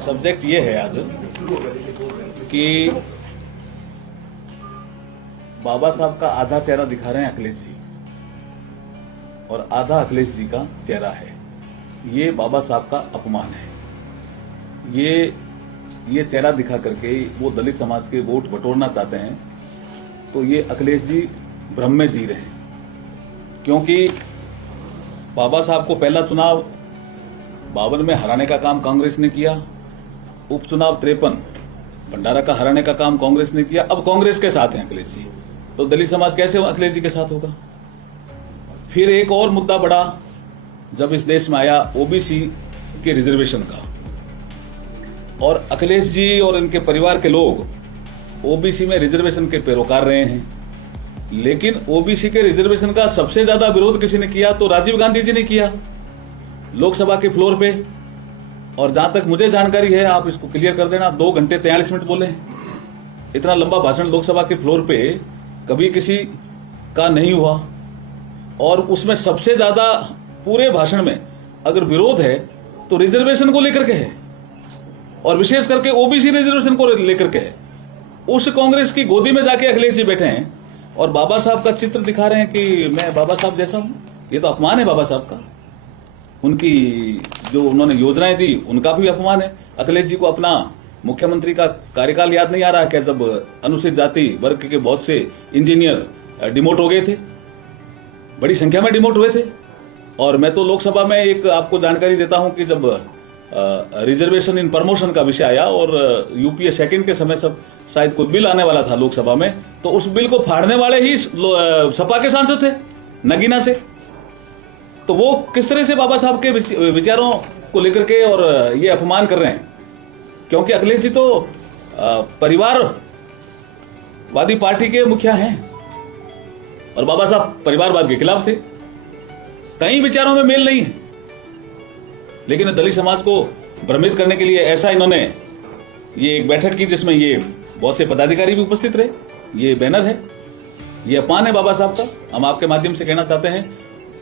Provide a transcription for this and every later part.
Subject ये है आज कि बाबा साहब का आधा चेहरा दिखा रहे हैं अखिलेश जी और आधा अखिलेश जी का चेहरा है। ये बाबा साहब का अपमान है। ये चेहरा दिखा करके वो दलित समाज के वोट बटोरना चाहते हैं, तो ये अखिलेश जी भ्रम में जी रहे हैं। क्योंकि बाबा साहब को पहला चुनाव 52 में हराने का काम कांग्रेस ने किया, उपचुनाव 53 भंडारा का हराने का काम कांग्रेस ने किया। अब कांग्रेस के साथ हैं अखिलेश जी, तो दलित समाज कैसे अखिलेश जी के साथ होगा। फिर एक और मुद्दा बढ़ा जब इस देश में आया ओबीसी के रिजर्वेशन का, और अखिलेश जी और इनके परिवार के लोग ओबीसी में रिजर्वेशन के पैरोकार रहे हैं। लेकिन ओबीसी के रिजर्वेशन का सबसे ज्यादा विरोध किसी ने किया तो राजीव गांधी जी ने किया लोकसभा के फ्लोर पे। और जहां तक मुझे जानकारी है, आप इसको क्लियर कर देना, 2 घंटे 43 मिनट बोले। इतना लंबा भाषण लोकसभा के फ्लोर पे कभी किसी का नहीं हुआ। और उसमें सबसे ज्यादा पूरे भाषण में अगर विरोध है तो रिजर्वेशन को लेकर के है, और विशेष करके ओबीसी रिजर्वेशन को लेकर के है। उस कांग्रेस की गोदी में जाके अखिलेश जी बैठे हैं और बाबा साहब का चित्र दिखा रहे हैं कि मैं बाबा साहब जैसा हूं। ये तो अपमान है बाबा साहब का। उनकी जो उन्होंने योजनाएं दी उनका भी अपमान है। अखिलेश जी को अपना मुख्यमंत्री का कार्यकाल याद नहीं आ रहा क्या, जब अनुसूचित जाति वर्ग के बहुत से इंजीनियर डिमोट हो गए थे, बड़ी संख्या में डिमोट हुए थे। और मैं तो लोकसभा में एक आपको जानकारी देता हूं कि जब रिजर्वेशन इन प्रमोशन का विषय आया और यूपीए सेकंड के समय सब शायद कोई बिल आने वाला था लोकसभा में, तो उस बिल को फाड़ने वाले ही सपा के सांसद थे नगीना से। तो वो किस तरह से बाबा साहब के विचारों को लेकर के और ये अपमान कर रहे हैं। क्योंकि अखिलेश जी तो परिवारवादी पार्टी के मुखिया हैं और बाबा साहब परिवारवाद के खिलाफ थे। कई विचारों में मेल नहीं है, लेकिन दलित समाज को भ्रमित करने के लिए ऐसा इन्होंने ये एक बैठक की जिसमें ये बहुत से पदाधिकारी भी उपस्थित रहे। ये बैनर है, ये अपमान है बाबा साहब का। हम आपके माध्यम से कहना चाहते हैं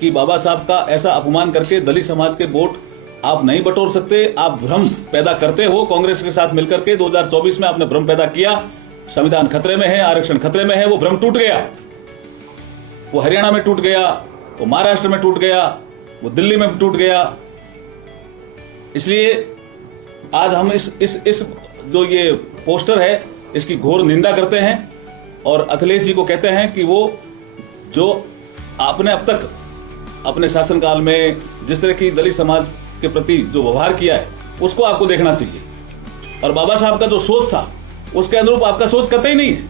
कि बाबा साहब का ऐसा अपमान करके दलित समाज के वोट आप नहीं बटोर सकते। आप भ्रम पैदा करते हो कांग्रेस के साथ मिलकर के। 2024 में आपने भ्रम पैदा किया, संविधान खतरे में है, आरक्षण खतरे में है। वो भ्रम टूट गया, वो हरियाणा में टूट गया, वो महाराष्ट्र में टूट गया, वो दिल्ली में टूट गया। इसलिए आज हम इस जो ये पोस्टर है इसकी घोर निंदा करते हैं और अखिलेश जी को कहते हैं कि वो जो आपने अब तक अपने शासनकाल में जिस तरह की दलित समाज के प्रति जो व्यवहार किया है उसको आपको देखना चाहिए। और बाबा साहब का जो सोच था उसके अनुरूप आपका सोच कतई नहीं है।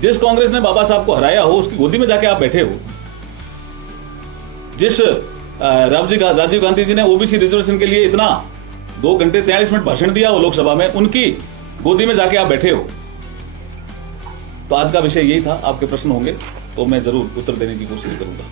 जिस कांग्रेस ने बाबा साहब को हराया हो उसकी गोदी में जाके आप बैठे हो। जिस राजीव गांधी जी ने ओबीसी रिजर्वेशन के लिए इतना 2 घंटे 43 मिनट भाषण दिया वो लोकसभा में, उनकी गोदी में जाके आप बैठे हो। तो आज का विषय यही था। आपके प्रश्न होंगे तो मैं जरूर उत्तर देने की कोशिश करूंगा।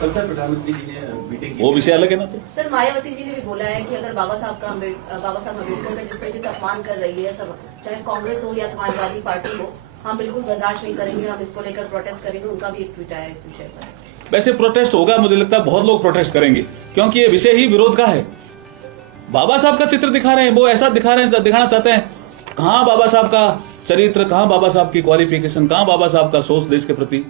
कल सर प्रधानमंत्री जी ने मीटिंग, वो विषय अलग है ना। तो सर मायावती जी ने भी बोला है कि अगर बाबा साहब अम्बेडकर का जिस तरीके से अपमान कर रही है सब, चाहे कांग्रेस हो या समाजवादी पार्टी हो, हम बिल्कुल बर्दाश्त नहीं करेंगे, हम इसको लेकर प्रोटेस्ट करेंगे। उनका भी एक ट्वीट आया इस विषय पर। वैसे प्रोटेस्ट होगा, मुझे लगता है बहुत लोग प्रोटेस्ट करेंगे, क्योंकि ये विषय ही विरोध का है। बाबा साहब का चित्र दिखा रहे हैं, वो ऐसा दिखाना चाहते हैं। कहां बाबा साहब का चरित्र, कहां बाबा साहब की क्वालिफिकेशन, कहां बाबा साहब का सोच देश के प्रति।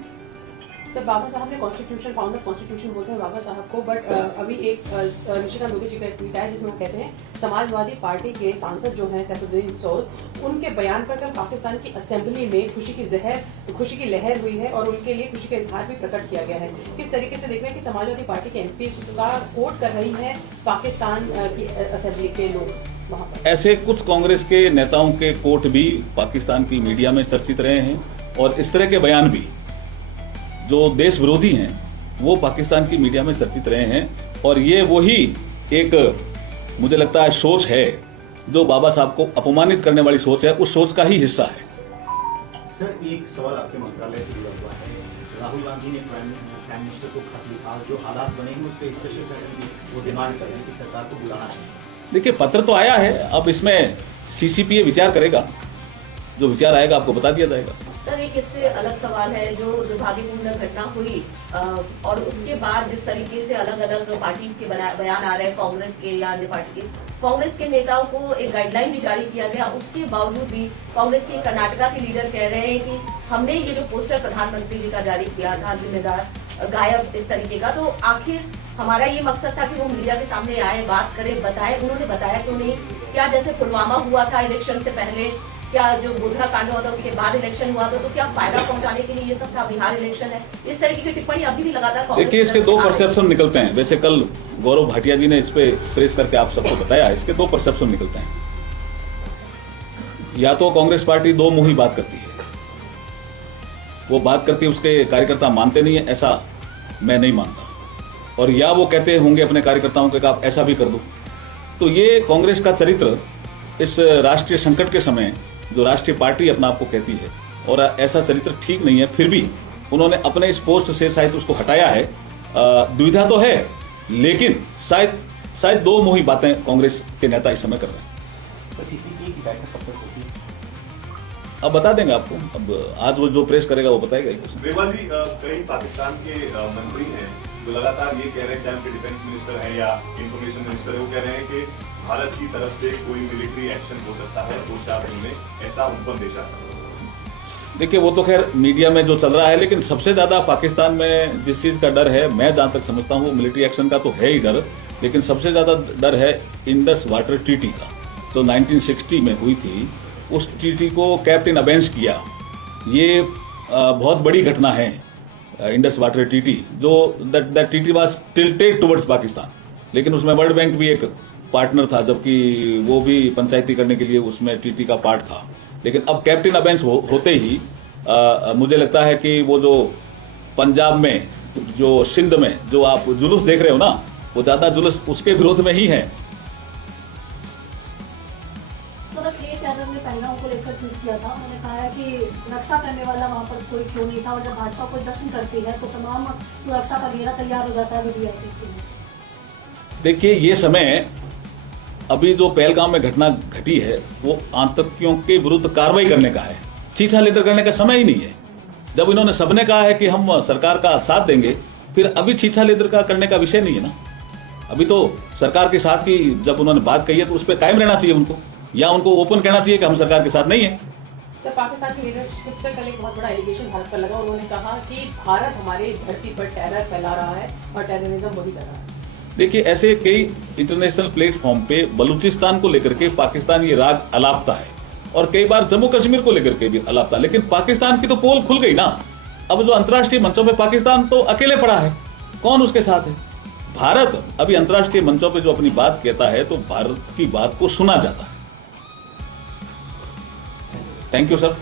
सर बाबा साहब ने कॉन्स्टिट्यूशन, फाउंडर कॉन्स्टिट्यूशन बोलते हैं बाबा साहब को, बट अभी एक निशिकांत दुबे जी का एक ट्वीट है जिसमें वो कहते हैं समाजवादी पार्टी के सांसद जो हैं सैफुद्दीन सोज, उनके बयान पर कल पाकिस्तान की असेंबली में खुशी की लहर हुई है और उनके लिए खुशी का इजहार भी प्रकट किया गया है। किस तरीके से देख रहे हैं कि समाजवादी पार्टी के एमपी का कोट कर रही है पाकिस्तान की असेंबली के लोग वहां पर। ऐसे कुछ कांग्रेस के नेताओं के कोट भी पाकिस्तान की मीडिया में चर्चित रहे हैं और इस तरह के बयान भी जो देश विरोधी हैं वो पाकिस्तान की मीडिया में चर्चित रहे हैं। और ये वही एक मुझे लगता है सोच है जो बाबा साहब को अपमानित करने वाली सोच है, उस सोच का ही हिस्सा है। सर एक सवाल आपके मंत्रालय से जुड़ा हुआ है। राहुल गांधी ने प्राइम मिनिस्टर को खत लिखा, जो हालात बने हैं उस पर स्पेशल सेशन की वो डिमांड कर रहे हैं कि सरकार को बुलाना चाहिए। देखिए पत्र तो आया है, अब इसमें सीसीपीए विचार करेगा, जो विचार आएगा आपको बता दिया जाएगा। सर एक इससे अलग सवाल है, जो दुर्भाग्यपूर्ण घटना हुई और उसके बाद जिस तरीके से अलग अलग पार्टी के बयान आ रहे हैं, कांग्रेस के या अन्य पार्टी के, कांग्रेस के नेताओं को एक गाइडलाइन भी जारी किया गया, उसके बावजूद भी कांग्रेस के कर्नाटका के लीडर कह रहे हैं कि हमने ये जो पोस्टर प्रधानमंत्री जी का जारी किया था, जिम्मेदार गायब इस तरीके का, तो आखिर हमारा ये मकसद था कि वो मीडिया के सामने आए, बात करें, बताए, उन्होंने बताया क्यों नहीं? क्या जैसे पुलवामा हुआ था इलेक्शन से पहले, क्या जो गोधरा कांड हुआ था उसके बाद इलेक्शन हुआ था, तो क्या फायदा पहुंचाने के लिए ये सब था? बिहार इलेक्शन है, इस तरीके की टिप्पणी अभी भी लगातार कांग्रेस देखिए, इसके दो परसेप्शन निकलते हैं। वैसे कल गौरव भाटिया जी ने इस पे प्रेस करके आप सबको बताया, इसके दो परसेप्शन निकलते हैं। या तो कांग्रेस पार्टी दो मुंही बात करती है, वो बात करती है, उसके कार्यकर्ता मानते नहीं है, ऐसा मैं नहीं मानता, और या वो कहते होंगे अपने कार्यकर्ताओं के आप ऐसा भी कर दो। तो ये कांग्रेस का चरित्र इस राष्ट्रीय संकट के समय जो राष्ट्रीय पार्टी अपना आप को कहती है, और ऐसा चरित्र ठीक नहीं है। फिर भी उन्होंने अपने इस पोस्ट से शायद उसको हटाया है। दुविधा तो है, लेकिन शायद दो मुही बातें कांग्रेस के नेता इस समय कर रहे हैं। तो सीसीपी की बैठक कब तक होगी? अब बता देंगे आपको, अब आज वो जो प्रेस करेगा वो बताएगा ही कुछ। मेवा जी, कई पाकिस्तान के मंत्री हैं जो लगातार ये कह रहे हैं, चाहे उनके डिफेंस मिनिस्टर है या इंफॉर्मेशन मिनिस्टर है, वो कह रहे हैं कि भारत की तरफ से कोई मिलिट्री एक्शन हो सकता है 2-4 दिन में, ऐसा उपदेशा। देखिए, वो तो खैर मीडिया में जो चल रहा है, लेकिन सबसे ज्यादा पाकिस्तान में जिस चीज का डर है, मैं जहां तक समझता हूं, वो मिलिट्री एक्शन का तो है ही डर, लेकिन सबसे ज्यादा डर है इंडस वाटर ट्रीटी का, जो 1960 में हुई थी। उस ट्रीटी को कैप्टन अबेंस किया, ये बहुत बड़ी घटना है। इंडस वाटर ट्रीटी, जो that treaty was tilted towards Pakistan, लेकिन उसमें वर्ल्ड बैंक भी एक पार्टनर था, जबकि वो भी पंचायती करने के लिए उसमें ट्रीटी का पार्ट था। लेकिन अब कैप्टन अबेंस होते ही मुझे लगता है कि वो जो पंजाब में, जो सिंध में जो आप जुलूस देख रहे हो ना, वो ज्यादा जुलूस उसके विरोध में ही है। अखिलेश यादव ने पहलगाम को लेकर ट्वीट किया था, उन्होंने कहा है कि रक्षा करने वाला वहां पर कोई क्यों नहीं था, और जब भाजपा को जश्न करती है तो तमाम सुरक्षा का घेरा तैयार हो जाता है वीवीआईपी के लिए। देखिए, ये समय अभी जो पहलगाम में घटना घटी है, वो आतंकियों के विरुद्ध कार्रवाई करने का है, छीछा लेकर करने का समय ही नहीं है। जब इन्होंने सबने कहा है कि हम सरकार का साथ देंगे, फिर अभी छीछा लेकर का करने का विषय नहीं है ना। अभी तो सरकार के साथ की जब उन्होंने बात कही है, तो उस पर कायम रहना चाहिए उनको, या उनको ओपन कहना चाहिए कि हम सरकार के साथ नहीं है। सर, पाकिस्तान की लीडरशिप से कल एक बहुत बड़ा एलिगेशन भारत पर लगा, उन्होंने कहा कि भारत हमारे धरती पर टेरर फैला रहा है और टेररिज्म वही कर रहा है। देखिए, ऐसे कई इंटरनेशनल प्लेटफॉर्म पे बलूचिस्तान को लेकर के पाकिस्तान ये राग अलापता है, और कई बार जम्मू कश्मीर को लेकर के भी अलापता है, लेकिन पाकिस्तान की तो पोल खुल गई ना। अब जो अंतर्राष्ट्रीय मंचों पे पाकिस्तान तो अकेले पड़ा है, कौन उसके साथ है? भारत अभी अंतर्राष्ट्रीय मंचों पे जो अपनी बात कहता है, तो भारत की बात को सुना जाता है। Thank you sir.